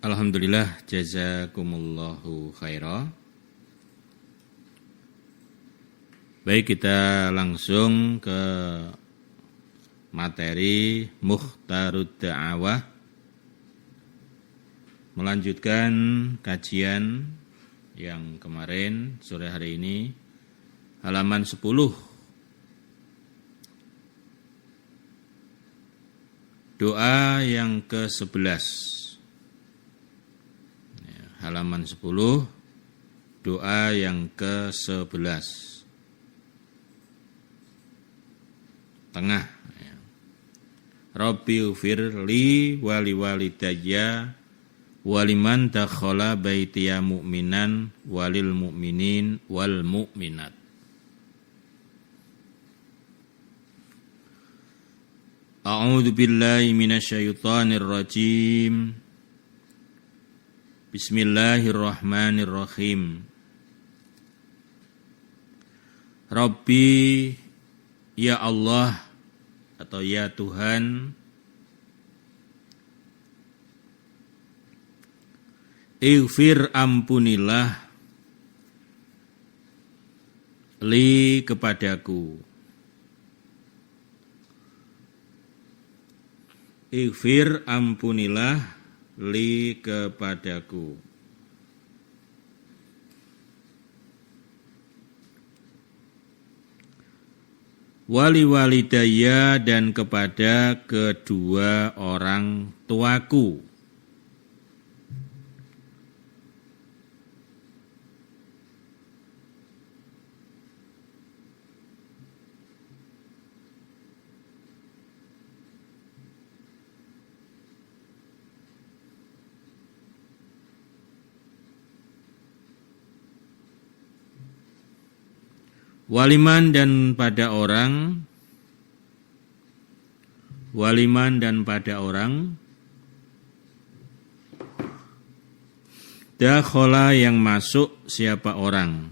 Alhamdulillah, jazakumullahu khaira. Baik, kita langsung ke materi Mukhtarud Da'awah. Melanjutkan kajian yang kemarin sore hari ini, halaman 10. Doa yang ke-11. Halaman 10, doa yang ke-11. Tengah. Rabbi ufirli wali walidayya waliman dakhala baitiya mu'minan walil mu'minin wal mu'minat. A'udzu billahi minasyaitonir rajim. Bismillahirrahmanirrahim. Rabbi, ya Allah atau ya Tuhan, ighfir ampunilah li kepadaku. Ighfir ampunilah li kepadaku. Wali walidayya dan kepada kedua orang tuaku. Waliman dan pada orang dakhala yang masuk siapa orang,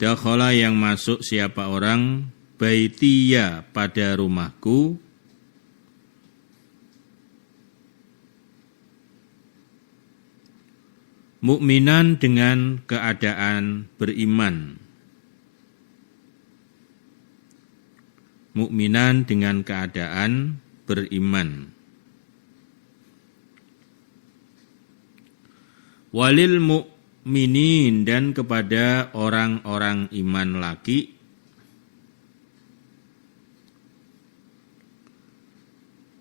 dakhala yang masuk siapa orang, baitiya pada rumahku, mukminan dengan keadaan beriman. Mukminan dengan keadaan beriman. Walil mukminin dan kepada orang-orang iman laki.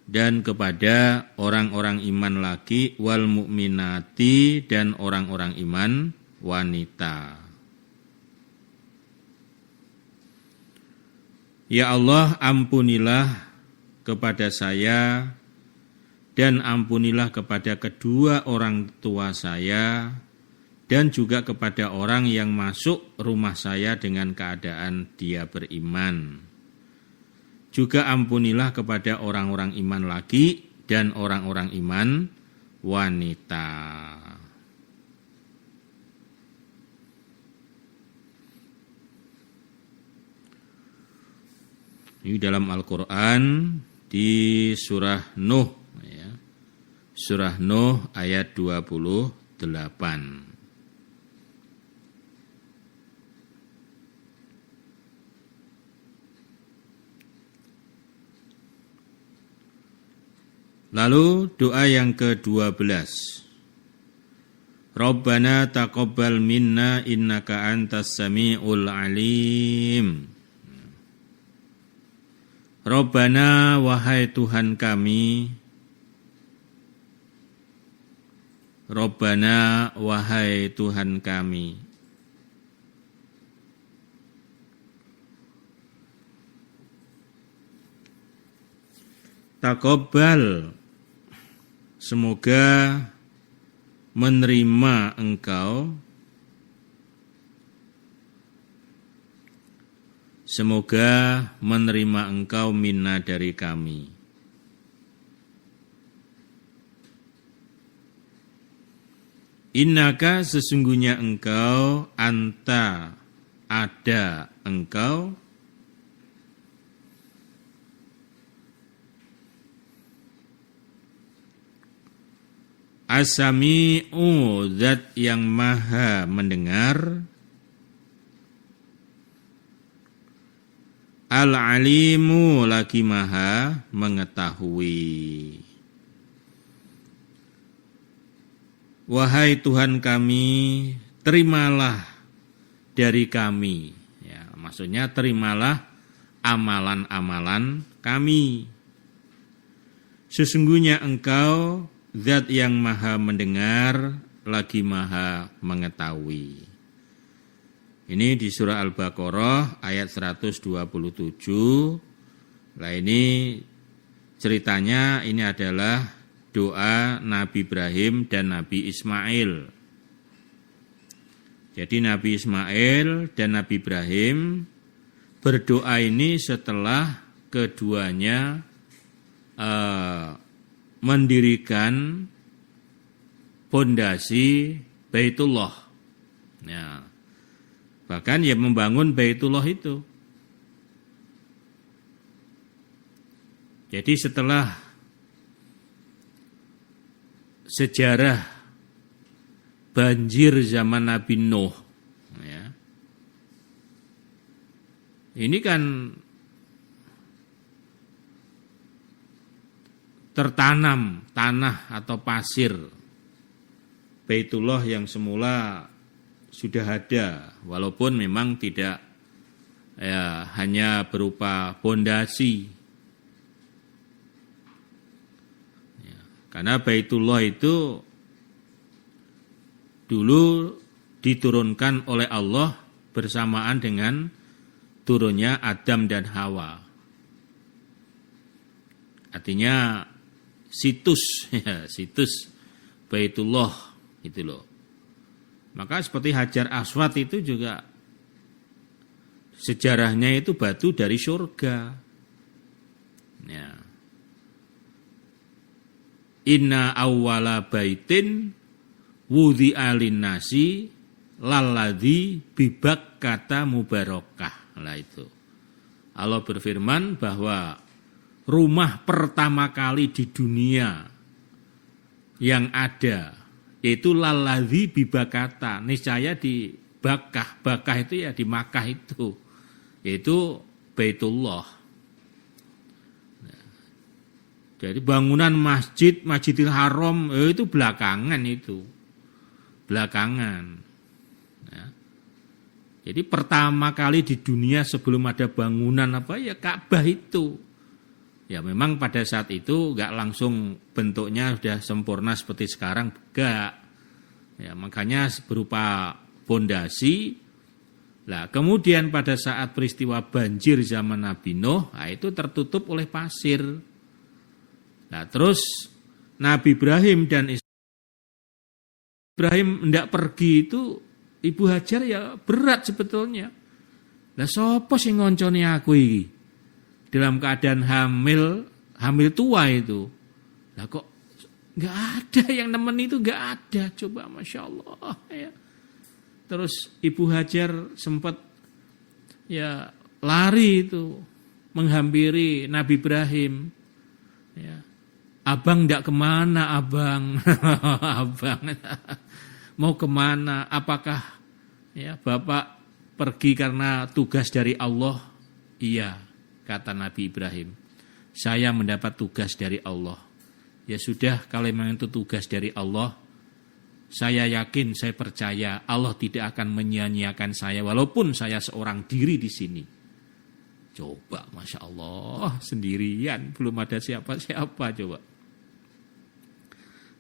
Dan kepada orang-orang iman laki, wal mukminati dan orang-orang iman wanita. Ya Allah, ampunilah kepada saya dan ampunilah kepada kedua orang tua saya dan juga kepada orang yang masuk rumah saya dengan keadaan dia beriman. Juga ampunilah kepada orang-orang iman laki dan orang-orang iman wanita. Ini dalam Al-Quran di surah Nuh, ya. Surah Nuh ayat 28. Lalu doa yang ke-12. Rabbana taqabbal minna innaka antas sami'ul alim. Rabbana wahai Tuhan kami. Rabbana wahai Tuhan kami. Taqabbal, semoga menerima engkau, semoga menerima engkau minna dari kami. Innaka sesungguhnya engkau, anta ada engkau, As-Sami'u, zat yang maha mendengar. Al-Alimu, lagi maha mengetahui. Wahai Tuhan kami, terimalah dari kami. Ya, maksudnya terimalah amalan-amalan kami. Sesungguhnya Engkau zat yang maha mendengar, lagi maha mengetahui. Ini di surah Al-Baqarah ayat 127. Nah ini ceritanya, ini adalah doa Nabi Ibrahim dan Nabi Ismail. Jadi Nabi Ismail dan Nabi Ibrahim berdoa ini setelah keduanya mendirikan pondasi Baitullah. Ya. Bahkan ya membangun Baitullah itu. Jadi setelah sejarah banjir zaman Nabi Nuh, ya, ini kan tertanam tanah atau pasir Baitullah yang semula sudah ada, walaupun memang tidak ya, hanya berupa pondasi. Karena Baitullah itu dulu diturunkan oleh Allah bersamaan dengan turunnya Adam dan Hawa. Artinya situs, ya, situs Baitullah itu loh. Maka seperti Hajar Aswad itu juga sejarahnya itu batu dari surga. Ya. Inna awwala baitin wudhi'a linnasi lalladzi bibakkata mubarakah. Lah itu. Allah berfirman bahwa rumah pertama kali di dunia yang ada yaitu lalladzi bibakkata, niscaya di Bakkah. Bakkah itu ya di Makkah itu. Yaitu Baitullah. Jadi bangunan masjid, Masjidil Haram itu belakangan itu. Belakangan. Ya. Jadi pertama kali di dunia sebelum ada bangunan apa ya Ka'bah itu. Ya memang pada saat itu enggak langsung bentuknya sudah sempurna seperti sekarang, enggak. Ya makanya berupa pondasi. Nah, kemudian pada saat peristiwa banjir zaman Nabi Nuh, nah itu tertutup oleh pasir. Nah, terus Nabi Ibrahim dan Ibrahim hendak pergi itu Ibu Hajar ya berat sebetulnya. Lah sapa sing ngoncone aku iki? Dalam keadaan hamil tua itu. Lah kok enggak ada yang nemen itu, enggak ada. Coba Masya Allah ya. Terus Ibu Hajar sempat ya lari itu menghampiri Nabi Ibrahim. Ya. Abang ndak kemana abang? Abang mau kemana? Apakah ya Bapak pergi karena tugas dari Allah? Iya, kata Nabi Ibrahim. Saya mendapat tugas dari Allah. Ya sudah, kalau memang itu tugas dari Allah, saya yakin, saya percaya Allah tidak akan menyia-nyiakan saya walaupun saya seorang diri di sini. Coba, Masya Allah, sendirian, belum ada siapa-siapa, coba.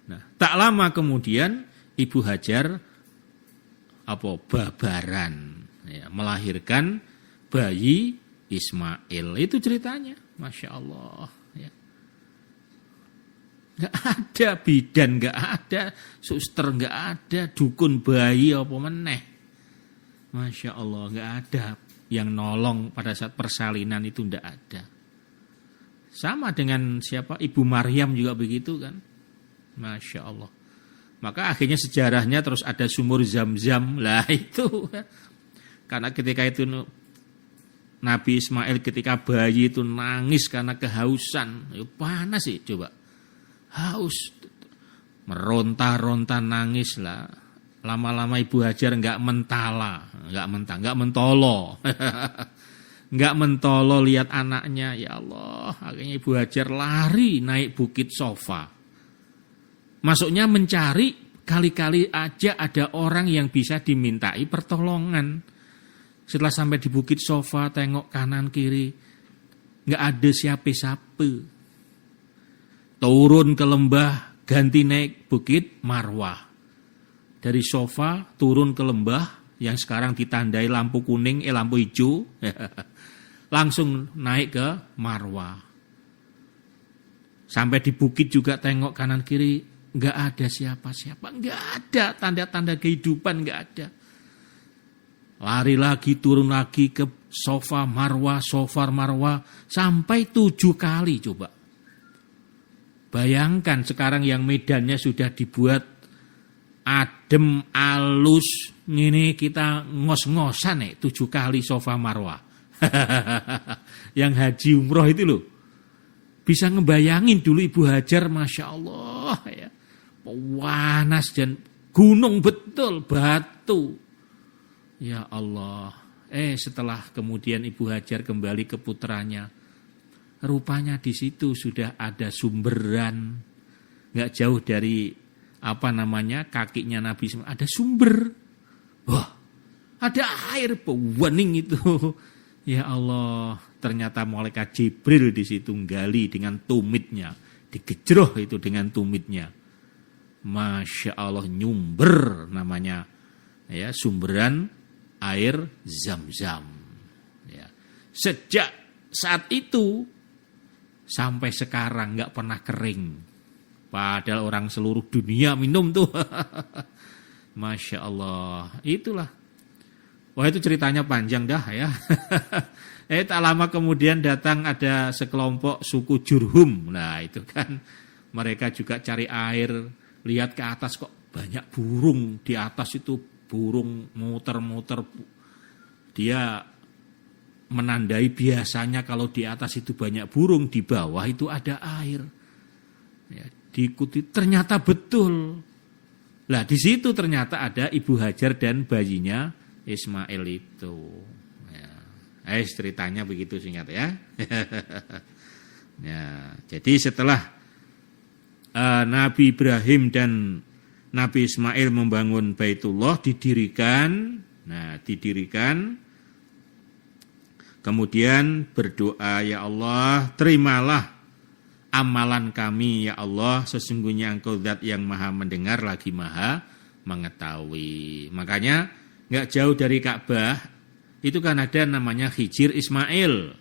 Nah, tak lama kemudian Ibu Hajar babaran, ya, melahirkan bayi Ismail. Itu ceritanya, Masya Allah. Ya. Gak ada bidan, gak ada suster, gak ada dukun bayi apa meneh. Masya Allah, gak ada yang nolong pada saat persalinan itu, gak ada. Sama dengan siapa? Ibu Maryam juga begitu kan. Masya Allah. Maka akhirnya sejarahnya terus ada sumur Zam-Zam. Lah itu. Karena ketika itu Nabi Ismail ketika bayi itu nangis karena kehausan. Ya panas sih coba. Haus. meronta-ronta nangis lah. Lama-lama Ibu Hajar nggak mentolo. Nggak mentolo lihat anaknya, ya Allah. Akhirnya Ibu Hajar lari naik bukit Sofa. Masuknya mencari, kali-kali aja ada orang yang bisa dimintai pertolongan. Setelah sampai di bukit Sofa, tengok kanan kiri, nggak ada siapa-siapa. Turun ke lembah, ganti naik bukit Marwah. Dari Sofa turun ke lembah yang sekarang ditandai lampu kuning, lampu hijau. Langsung naik ke Marwah. Sampai di bukit juga tengok kanan kiri, nggak ada siapa-siapa, nggak ada tanda-tanda kehidupan, nggak ada. Lari lagi, turun lagi ke Sofa Marwah, sampai 7 kali coba. Bayangkan sekarang yang medannya sudah dibuat adem, alus, ini kita ngos-ngosan 7 kali Sofa Marwah. Yang haji umroh itu loh. Bisa ngebayangin dulu Ibu Hajar, Masya Allah ya. Panas dan gunung betul, batu. Ya Allah. Setelah kemudian Ibu Hajar kembali ke putranya, rupanya di situ sudah ada sumberan. Nggak jauh dari kakinya Nabi Ismail ada sumber. Wah, ada air bening itu. Ya Allah, ternyata malaikat Jibril di situ gali dengan tumitnya, digejroh itu dengan tumitnya. Masya Allah, nyumber namanya, ya, sumberan air Zam-Zam. Ya. Sejak saat itu sampai sekarang nggak pernah kering. Padahal orang seluruh dunia minum tuh. Masya Allah, itulah. Wah, itu ceritanya panjang dah ya. Tak lama kemudian datang ada sekelompok suku Jurhum. Nah itu kan mereka juga cari air. Lihat ke atas kok banyak burung. Di atas itu burung muter-muter. Dia menandai biasanya kalau di atas itu banyak burung, di bawah itu ada air. Ya, diikuti, ternyata betul. Lah di situ ternyata ada Ibu Hajar dan bayinya Ismail itu. Ya. Ceritanya begitu singkat ya. Ya, jadi setelah Nabi Ibrahim dan Nabi Ismail membangun Baitullah, didirikan. Kemudian berdoa, ya Allah, terimalah amalan kami ya Allah, sesungguhnya Engkau Zat yang Maha mendengar lagi Maha mengetahui. Makanya nggak jauh dari Ka'bah itu kan ada namanya Hijir Ismail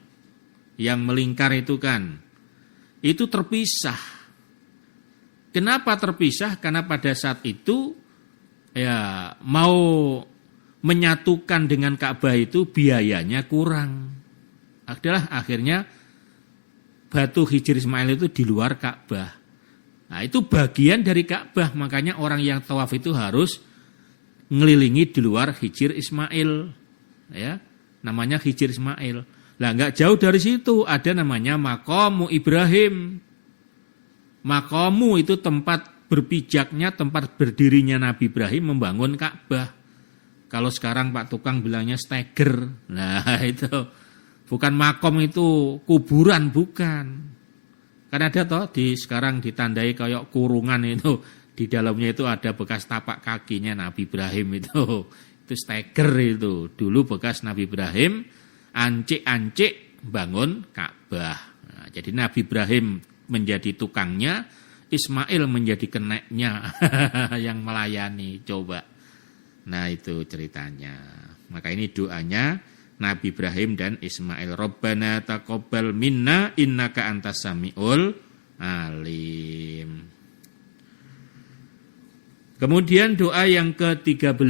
yang melingkar itu kan. Itu terpisah. Kenapa terpisah? Karena pada saat itu ya mau menyatukan dengan Ka'bah itu biayanya kurang. Akhirnya batu Hijir Ismail itu di luar Ka'bah. Nah, itu bagian dari Ka'bah, makanya orang yang tawaf itu harus ngelilingi di luar Hijir Ismail, ya, namanya Hijir Ismail. Lah nggak jauh dari situ ada namanya Maqamu Ibrahim. Maqamu itu tempat berpijaknya, tempat berdirinya Nabi Ibrahim membangun Ka'bah. Kalau sekarang Pak Tukang bilangnya steger. Nah itu bukan makom, itu kuburan, bukan. Kan ada toh sekarang ditandai kayak kurungan itu. Di dalamnya itu ada bekas tapak kakinya Nabi Ibrahim itu steger itu. Dulu bekas Nabi Ibrahim ancik-ancik bangun Ka'bah. Nah, jadi Nabi Ibrahim menjadi tukangnya, Ismail menjadi keneknya yang melayani. Coba. Nah itu ceritanya. Maka ini doanya Nabi Ibrahim dan Ismail. Rabbana taqabbal minna innaka antas samiul alim. Kemudian doa yang ke-13.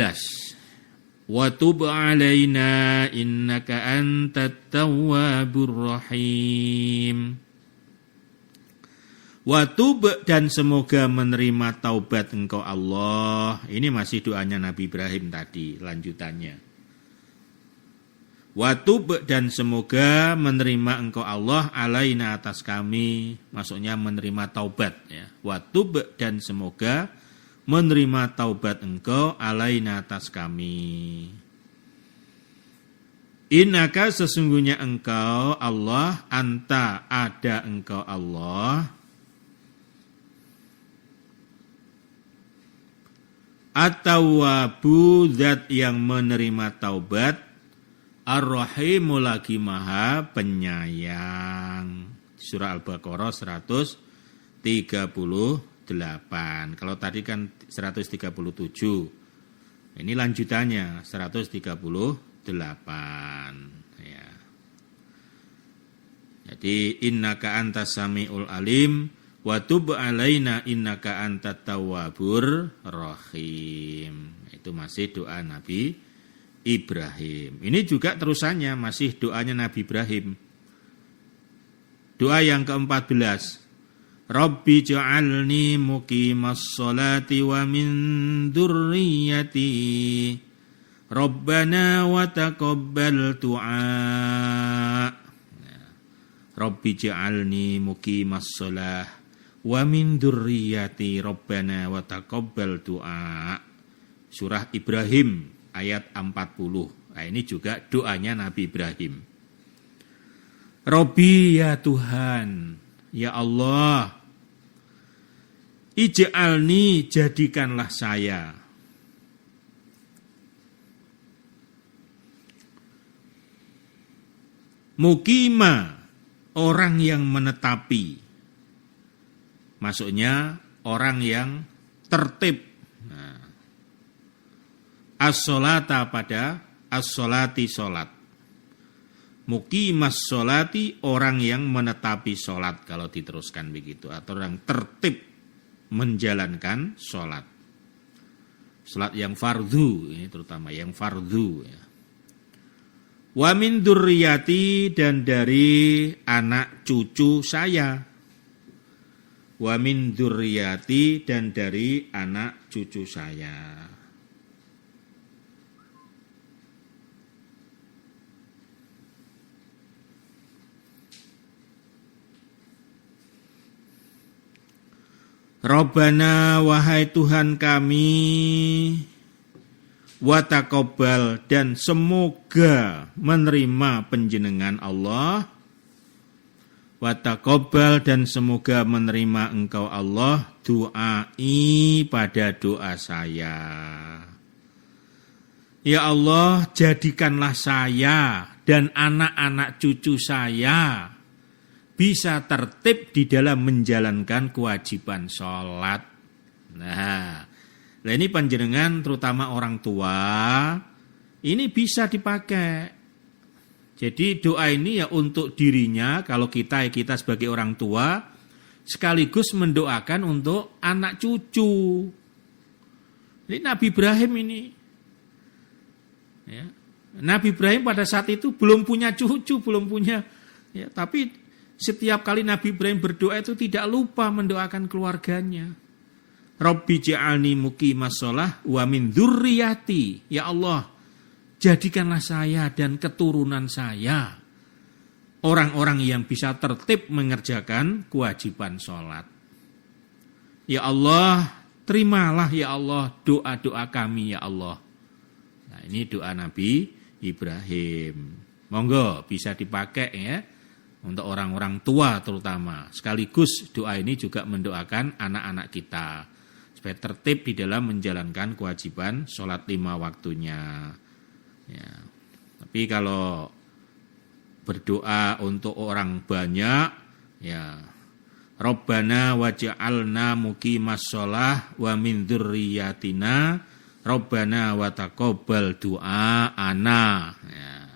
Wa tub 'alaina innaka antat tawwabur rahim. Wa tub, dan semoga menerima taubat Engkau Allah. Ini masih doanya Nabi Ibrahim tadi, lanjutannya. Wa tub dan semoga menerima engkau Allah alaina atas kami, maksudnya menerima taubat ya. Wa tub dan semoga menerima taubat engkau alaina atas kami. Innaka sesungguhnya engkau Allah, anta ada engkau Allah, at-tawwabu zat yang menerima taubat, ar-rahimu lagi maha penyayang. Surah Al-Baqarah 138. Kalau tadi kan 137. Ini lanjutannya 138 ya. Jadi innaka antas samiul alim wa tub alaina innaka antat tawwabur rahim. Itu masih doa Nabi Ibrahim. Ini juga terusannya masih doanya Nabi Ibrahim. Doa yang ke-14. Rabbi ja'alni muqimas sholati wa min dzurriyyati. Rabbana wa taqabbal du'a. Rabbi ja'alni muqimas sholah wa min dzurriyyati. Rabbana wa taqabbal du'a. Surah Ibrahim ayat 40. Nah, ini juga doanya Nabi Ibrahim. Rabbi ya Tuhan, ya Allah, ij'alni jadikanlah saya. Muqima orang yang menetapi. Maksudnya orang yang tertib. As-sholata pada as-sholati sholat. Muqimas sholati orang yang menetapi sholat kalau diteruskan begitu. Atau orang tertib menjalankan sholat. Sholat yang fardu, ini terutama yang fardu. Ya. Wa min dzurriyyati dan dari anak cucu saya. Wa min dzurriyyati dan dari anak cucu saya. Rabbana wahai Tuhan kami, wa taqabbal dan semoga menerima panjenengan Allah, wa taqabbal dan semoga menerima engkau Allah du'ai pada doa saya. Ya Allah, jadikanlah saya dan anak-anak cucu saya bisa tertib di dalam menjalankan kewajiban sholat. Nah ini panjenengan terutama orang tua, ini bisa dipakai. Jadi doa ini ya untuk dirinya, kalau kita sebagai orang tua, sekaligus mendoakan untuk anak cucu. Ini Nabi Ibrahim ini. Ya. Nabi Ibrahim pada saat itu belum punya cucu, belum punya. Ya, tapi setiap kali Nabi Ibrahim berdoa itu tidak lupa mendoakan keluarganya. Rabbi ja'alni muqimas sholah wa min dzurriyyati. Ya Allah, jadikanlah saya dan keturunan saya orang-orang yang bisa tertib mengerjakan kewajiban sholat. Ya Allah, terimalah ya Allah doa-doa kami ya Allah. Nah ini doa Nabi Ibrahim. Monggo bisa dipakai ya. Untuk orang-orang tua terutama. Sekaligus doa ini juga mendoakan anak-anak kita. Supaya tertib di dalam menjalankan kewajiban sholat 5 waktunya. Ya. Tapi kalau berdoa untuk orang banyak, ya Rabbana waj'alna muqimas sholah wa min dzurriyyatina Rabbana wa taqabbal du'a ana. Ya.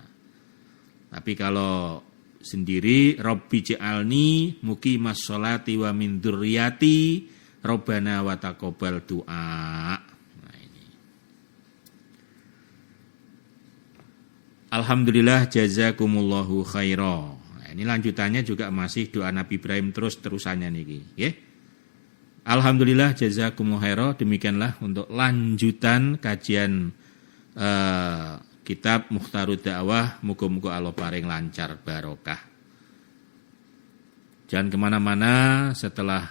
Tapi kalau sendiri Rabbi ja'alni muqimas sholati wa min dzurriyyati Rabbana wa taqabbal du'a. Nah ini. Alhamdulillah jazakumullahu khaira. Nah, ini lanjutannya juga masih doa Nabi Ibrahim terusannya niki, nggih. Alhamdulillah jazakumullahu khaira. Demikianlah untuk lanjutan kajian kitab Mukhtarud Dakwah, muga-muga Allah paring lancar barokah. Jangan kemana-mana, setelah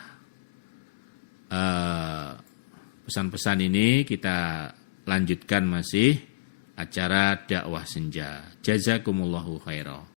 pesan-pesan ini kita lanjutkan masih acara dakwah senja. Jazakumullahu khairan.